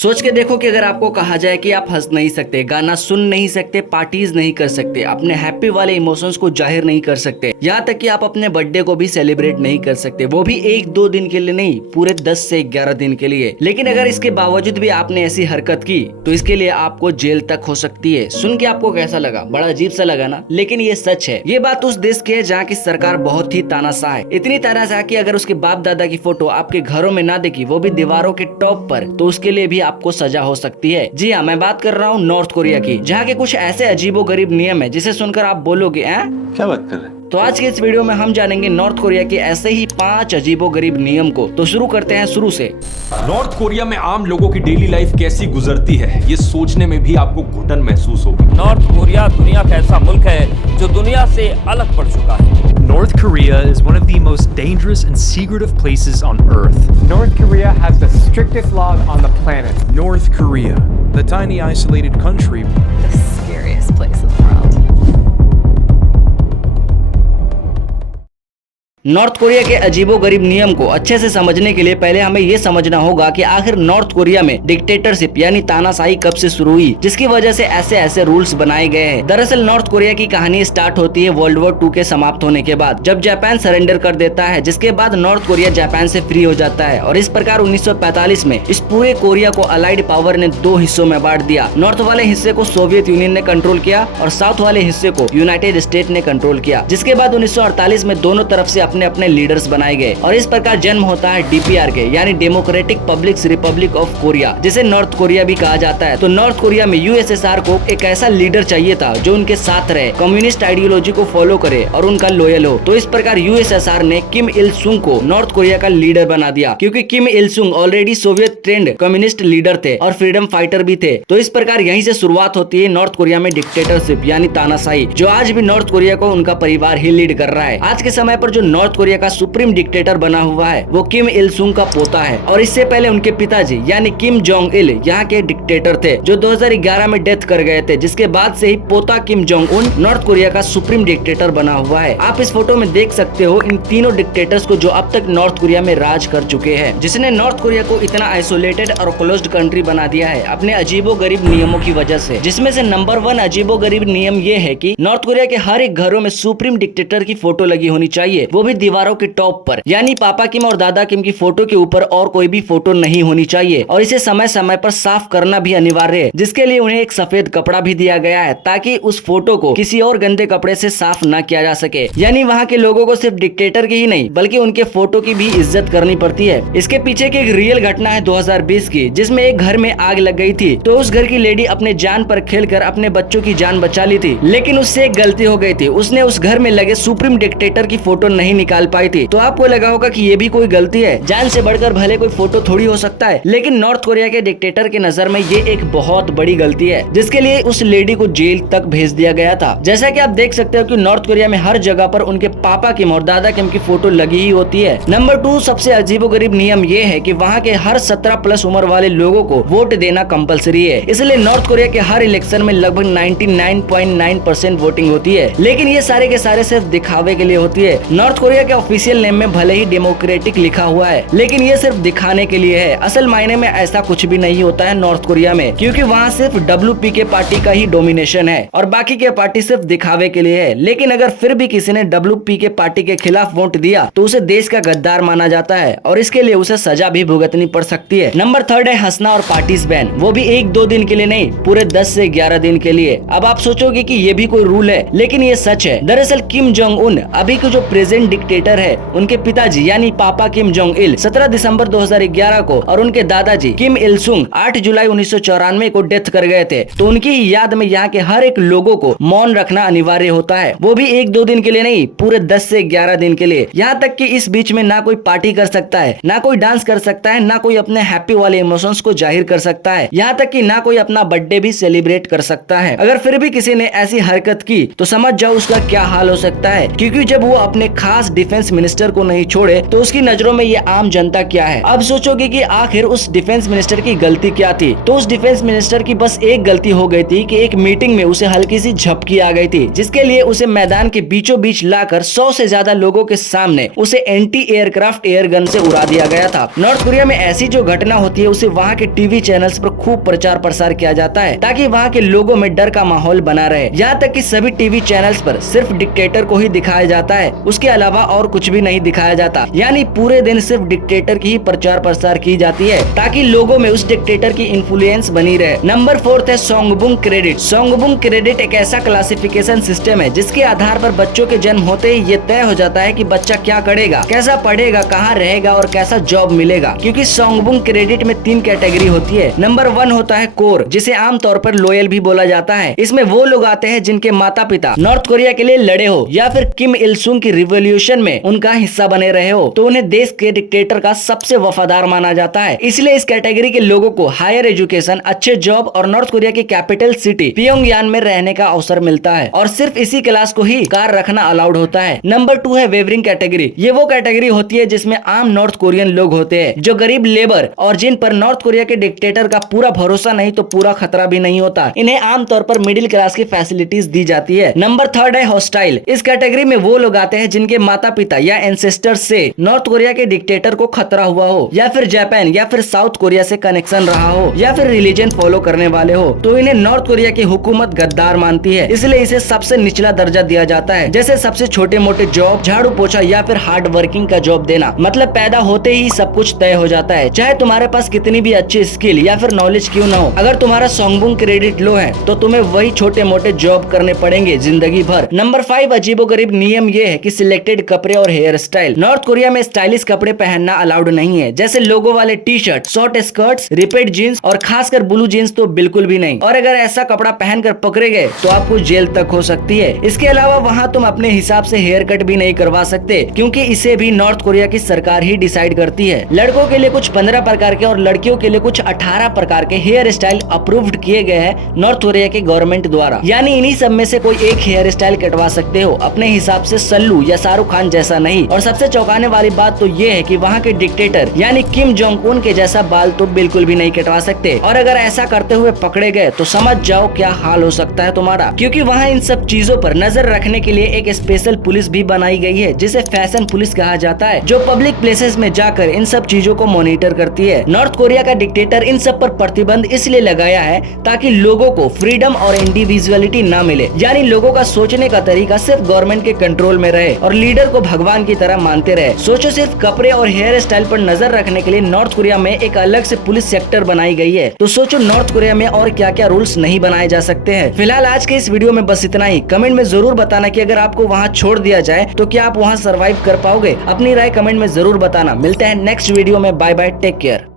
सोच के देखो कि अगर आपको कहा जाए कि आप हंस नहीं सकते, गाना सुन नहीं सकते, पार्टीज नहीं कर सकते, अपने हैप्पी वाले इमोशंस को जाहिर नहीं कर सकते, यहाँ तक कि आप अपने बर्थडे को भी सेलिब्रेट नहीं कर सकते, वो भी एक दो दिन के लिए नहीं, पूरे 10 से 11 दिन के लिए। लेकिन अगर इसके बावजूद भी आपने ऐसी हरकत की तो इसके लिए आपको जेल तक हो सकती है। सुन के आपको कैसा लगा? बड़ा अजीब सा लगा ना, लेकिन ये सच है। ये बात उस देश की है जहाँ की सरकार बहुत ही तानाशाह है, इतनी तानाशाह कि अगर उसके बाप दादा की फोटो आपके घरों में ना दिखी, वो भी दीवारों के टॉप पर, तो उसके लिए भी आपको सजा हो सकती है। जी हाँ, मैं बात कर रहा हूँ नॉर्थ कोरिया की, जहाँ के कुछ ऐसे अजीबो गरीब नियम है जिसे सुनकर आप बोलोगे क्या बात कर रहे हैं? तो आज के इस वीडियो में हम जानेंगे नॉर्थ कोरिया के ऐसे ही 5 अजीबो गरीब नियम को। तो शुरू करते हैं शुरू से। नॉर्थ कोरिया में आम लोगों की डेली लाइफ कैसी गुजरती है, ये सोचने में भी आपको घुटन महसूस होगी। नॉर्थ कोरिया दुनिया का ऐसा मुल्क है जो दुनिया से अलग पड़ चुका है। North Korea is one of the most dangerous and secretive places on Earth. North Korea has the strictest laws on the planet. North Korea, the tiny isolated country. The scariest place in the world. North Korea के अजीबो गरीब नियम को अच्छे से समझने के लिए पहले हमें ये समझना होगा कि आखिर नॉर्थ कोरिया में डिक्टेटरशिप यानी तानाशाही कब से शुरू हुई, जिसकी वजह से ऐसे ऐसे रूल्स बनाए गए हैं। दरअसल नॉर्थ कोरिया की कहानी स्टार्ट होती है वर्ल्ड वॉर 2 के समाप्त होने के बाद, जब जापान सरेंडर कर देता है, जिसके बाद नॉर्थ कोरिया जापान से फ्री हो जाता है। और इस प्रकार 1945 में इस पूरे कोरिया को अलाइड पावर ने 2 हिस्सों में बांट दिया। नॉर्थ वाले हिस्से को सोवियत यूनियन ने कंट्रोल किया और साउथ वाले हिस्से को यूनाइटेड स्टेट ने कंट्रोल किया। जिसके बाद 1948 में दोनों तरफ से अपने अपने लीडर्स बनाए गए और इस प्रकार जन्म होता है डीपीआर के, यानी democratic public Republic of Korea, जिसे नॉर्थ कोरिया भी कहा जाता है। तो नॉर्थ कोरिया में यूएसएसआर को एक ऐसा लीडर चाहिए था जो उनके साथ रहे, कम्युनिस्ट आइडियोलॉजी को फॉलो करे और उनका लॉयल हो। तो इस प्रकार यूएसएसआर ने किम इल सुंग को नॉर्थ कोरिया का लीडर बना दिया, क्योंकि किम इल सुंग already Soviet trend communist leader थे और फ्रीडम फाइटर भी थे। तो इस प्रकार यहीं से शुरुआत होती है नॉर्थ कोरिया में डिक्टेटरशिप यानी तानाशाही, जो आज भी नॉर्थ कोरिया को उनका परिवार ही लीड कर रहा है। आज के समय पर जो नॉर्थ कोरिया का सुप्रीम डिक्टेटर बना हुआ है वो किम इल सुंग का पोता है, और इससे पहले उनके पिताजी यानी किम जोंग इल यहाँ के डिक्टेटर थे, जो 2011 में डेथ कर गए थे। जिसके बाद से ही पोता Kim Jong Un north Korea का सुप्रीम डिक्टेटर बना हुआ है। आप इस फोटो में देख सकते हो इन तीनों डिक्टेटर्स को जो अब तक नॉर्थ कोरिया में राज कर चुके हैं, जिसने नॉर्थ कोरिया को इतना आइसोलेटेड और क्लोज्ड कंट्री बना दिया है अपने अजीबो गरीब नियमों की वजह से। जिसमें से नंबर 1 अजीबो गरीब नियम ये है कि नॉर्थ कोरिया के हर एक घरों में सुप्रीम डिक्टेटर की फोटो लगी होनी चाहिए, वो भी दीवारों के टॉप पर, यानी पापा किम और दादा किम की फोटो के ऊपर और कोई भी फोटो नहीं होनी चाहिए। और इसे समय समय पर साफ करना भी अनिवार्य है, जिसके लिए उन्हें एक सफेद कपड़ा भी दिया गया है, ताकि उस फोटो को किसी और गंदे कपड़े से साफ न किया जा सके। यानी वहाँ के लोगों को सिर्फ डिक्टेटर की ही नहीं बल्कि उनके फोटो की भी इज्जत करनी पड़ती है। इसके पीछे की एक रियल घटना है 2020 की, जिसमें एक घर में आग लग गई थी। तो उस घर की लेडी अपने जान पर खेलकर अपने बच्चों की जान बचा ली थी, लेकिन उससे एक गलती हो गई थी, उसने उस घर में लगे सुप्रीम डिक्टेटर की फोटो नहीं निकाल पाई थी। तो आपको लगा होगा कि ये भी कोई गलती है, जान से बढ़कर भले कोई फोटो थोड़ी हो सकता है, लेकिन नॉर्थ कोरिया के डिक्टेटर के नजर में ये एक बहुत बड़ी गलती है, जिसके लिए उस लेडी को जेल तक भेज दिया गया था। जैसा कि आप देख सकते हो कि नॉर्थ कोरिया में हर जगह पर उनके पापा किम और दादा किम की फोटो लगी ही होती है। नंबर 2 सबसे अजीबोगरीब नियम ये है कि वहाँ के हर 17+ उम्र वाले लोगों को वोट देना कंपलसरी है। इसलिए नॉर्थ कोरिया के हर इलेक्शन में लगभग 99.9% वोटिंग होती है, लेकिन ये सारे के सारे सिर्फ दिखावे के लिए होती है। नॉर्थ कोरिया के ऑफिशियल नेम में भले ही डेमोक्रेटिक लिखा हुआ है, लेकिन ये सिर्फ दिखाने के लिए है। असल मायने में ऐसा कुछ भी नहीं होता है नॉर्थ कोरिया में, क्योंकि वहाँ सिर्फ WPK पार्टी का ही डोमिनेशन है और बाकी के पार्टी सिर्फ दिखावे के लिए है। लेकिन अगर फिर भी किसी ने WPK पार्टी के खिलाफ वोट दिया तो उसे देश का गद्दार माना जाता है और इसके लिए उसे सजा भी भुगतनी पड़ सकती है। नंबर 3 है हंसना और पार्टीज बैन, वो भी 1-2 दिन के लिए नहीं, पूरे 10 से 11 दिन के लिए। अब आप सोचोगे कि ये भी कोई रूल है, लेकिन ये सच है। दरअसल किम जोंग उन अभी के जो प्रेजेंट डिक्टेटर है, उनके पिताजी यानी पापा किम जोंग इल 17 दिसंबर 2011 को और उनके दादाजी किम इल सुंग 8 जुलाई 1994 को डेथ कर गए थे। तो उनकी याद में यहाँ के हर एक लोगों को मौन रखना अनिवार्य होता है, वो भी 1-2 दिन के लिए नहीं, पूरे 10 से 11 दिन के लिए। यहाँ तक कि इस बीच में ना कोई पार्टी कर सकता है, ना कोई डांस कर सकता है, ना कोई अपने हैप्पी वाले इमोशंस को जाहिर कर सकता है, यहाँ तक कि ना कोई अपना बर्थडे भी सेलिब्रेट कर सकता है। अगर फिर भी किसी ने ऐसी हरकत की तो समझ जाओ उसका क्या हाल हो सकता है, क्योंकि जब वो अपने खास खास डिफेंस मिनिस्टर को नहीं छोड़े तो उसकी नजरों में ये आम जनता क्या है। अब सोचोगे कि आखिर उस डिफेंस मिनिस्टर की गलती क्या थी, तो उस डिफेंस मिनिस्टर की बस एक गलती हो गई थी कि एक मीटिंग में उसे हल्की सी झपकी आ गई थी, जिसके लिए उसे मैदान के बीचों बीच लाकर 100 से ज्यादा लोगों के सामने उसे एंटी एयरक्राफ्ट एयर गन से उड़ा दिया गया था। नॉर्थ कोरिया में ऐसी जो घटना होती है उसे वहाँ के टीवी चैनल्स पर खूब प्रचार प्रसार किया जाता है ताकि वहाँ के लोगों में डर का माहौल बना रहे। यहाँ तक कि सभी टीवी चैनल्स पर सिर्फ डिक्टेटर को ही दिखाया जाता है, उसके अलावा और कुछ भी नहीं दिखाया जाता। यानी पूरे दिन सिर्फ डिक्टेटर की ही प्रचार प्रसार की जाती है ताकि लोगों में उस डिक्टेटर की इन्फ्लुएंस बनी रहे। नंबर 4 है सोंगबुंग क्रेडिट। सोंगबुंग क्रेडिट एक ऐसा क्लासिफिकेशन सिस्टम है जिसके आधार पर बच्चों के जन्म होते ही ये तय हो जाता है कि बच्चा क्या करेगा, कैसा पढ़ेगा, कहाँ रहेगा और कैसा जॉब मिलेगा। क्योंकि सोंगबुंग क्रेडिट में 3 कैटेगरी होती है। नंबर 1 होता है कोर, जिसे आमतौर पर लॉयल भी बोला जाता है। इसमें वो लोग आते हैं जिनके माता पिता नॉर्थ कोरिया के लिए लड़े हो या फिर किम इल सुंग की रिवॉल्यूशन में उनका हिस्सा बने रहे हो, तो उन्हें देश के डिक्टेटर का सबसे वफादार माना जाता है। इसलिए इस कैटेगरी के लोगों को हायर एजुकेशन, अच्छे जॉब और नॉर्थ कोरिया की कैपिटल सिटी पियोंगयान में रहने का अवसर मिलता है और सिर्फ इसी क्लास को ही कार रखना अलाउड होता है। नंबर 2 है वेवरिंग कैटेगरी। ये वो कैटेगरी होती है जिसमें आम नॉर्थ कोरियन लोग होते हैं जो गरीब लेबर और जिन पर नॉर्थ कोरिया के डिक्टेटर का पूरा भरोसा नहीं तो पूरा खतरा भी नहीं होता। इन्हें आमतौर पर मिडिल क्लास की फैसिलिटीज दी जाती है। नंबर 3 है हॉस्टाइल। इस कैटेगरी में वो लोग आते हैं जिनके माता पिता या एंसेस्टर से नॉर्थ कोरिया के डिक्टेटर को खतरा हुआ हो या फिर जापान या फिर साउथ कोरिया से कनेक्शन रहा हो या फिर रिलीजन फॉलो करने वाले हो, तो इन्हें नॉर्थ कोरिया की हुकूमत गद्दार मानती है। इसलिए इसे सबसे निचला दर्जा दिया जाता है, जैसे सबसे छोटे मोटे जॉब, झाड़ू पोछा या फिर हार्ड वर्किंग का जॉब देना। मतलब पैदा होते ही सब कुछ तय हो जाता है, चाहे तुम्हारे पास कितनी भी अच्छी स्किल या फिर नॉलेज क्यों ना हो। अगर तुम्हारा सोंगबुंग क्रेडिट लो है तो तुम्हें वही छोटे मोटे जॉब करने पड़ेंगे जिंदगी भर। नंबर 5 अजीबोगरीब नियम ये है कि सिलेक्टेड कपड़े और हेयर स्टाइल। नॉर्थ कोरिया में स्टाइलिश कपड़े पहनना अलाउड नहीं है, जैसे लोगो वाले T shirt, short skirts, ripped jeans और खासकर ब्लू जीन्स तो बिल्कुल भी नहीं। और अगर ऐसा कपड़ा पहनकर पकड़े गए तो आपको जेल तक हो सकती है। इसके अलावा वहाँ तुम अपने हिसाब से हेयर कट भी नहीं करवा सकते, क्योंकि इसे भी नॉर्थ कोरिया की सरकार ही डिसाइड करती है। लड़कों के लिए कुछ 15 प्रकार के और लड़कियों के लिए कुछ 18 प्रकार के हेयर स्टाइल अप्रूव्ड किए गए हैं नॉर्थ कोरिया के गवर्नमेंट द्वारा। यानी इन्हीं सब में से कोई एक हेयर स्टाइल कटवा सकते हो अपने हिसाब से, सल्लू या शाहरुख खान जैसा नहीं। और सबसे चौंकाने वाली बात तो ये है कि वहाँ के डिक्टेटर यानी किम जोंग उन के जैसा बाल तो बिल्कुल भी नहीं कटवा सकते। और अगर ऐसा करते हुए पकड़े गए तो समझ जाओ क्या हाल हो सकता है तुम्हारा। क्योंकि वहाँ इन सब चीजों पर नजर रखने के लिए एक स्पेशल पुलिस भी बनाई गई है, जिसे फैशन पुलिस कहा जाता है, जो पब्लिक प्लेसेस में जाकर इन सब चीजों को मॉनिटर करती है। नॉर्थ कोरिया का डिक्टेटर इन सब पर प्रतिबंध इसलिए लगाया है ताकि लोगों को फ्रीडम और इंडिविजुअलिटी ना मिले, यानी लोगों का सोचने का तरीका सिर्फ गवर्नमेंट के कंट्रोल में रहे और लीडर को भगवान की तरह मानते रहे। सोचो, सिर्फ कपड़े और हेयर स्टाइल पर नजर रखने के लिए नॉर्थ कोरिया में एक अलग से पुलिस सेक्टर बनाई गई है। तो सोचो नॉर्थ कोरिया में और क्या क्या रूल्स नहीं बनाए जा सकते हैं। फिलहाल आज के इस वीडियो में बस इतना ही। कमेंट में जरूर बताना कि अगर आपको वहाँ छोड़ दिया जाए तो क्या आप वहाँ सरवाइव कर पाओगे। अपनी राय कमेंट में जरूर बताना। मिलते हैं नेक्स्ट वीडियो में। Bye bye, take care.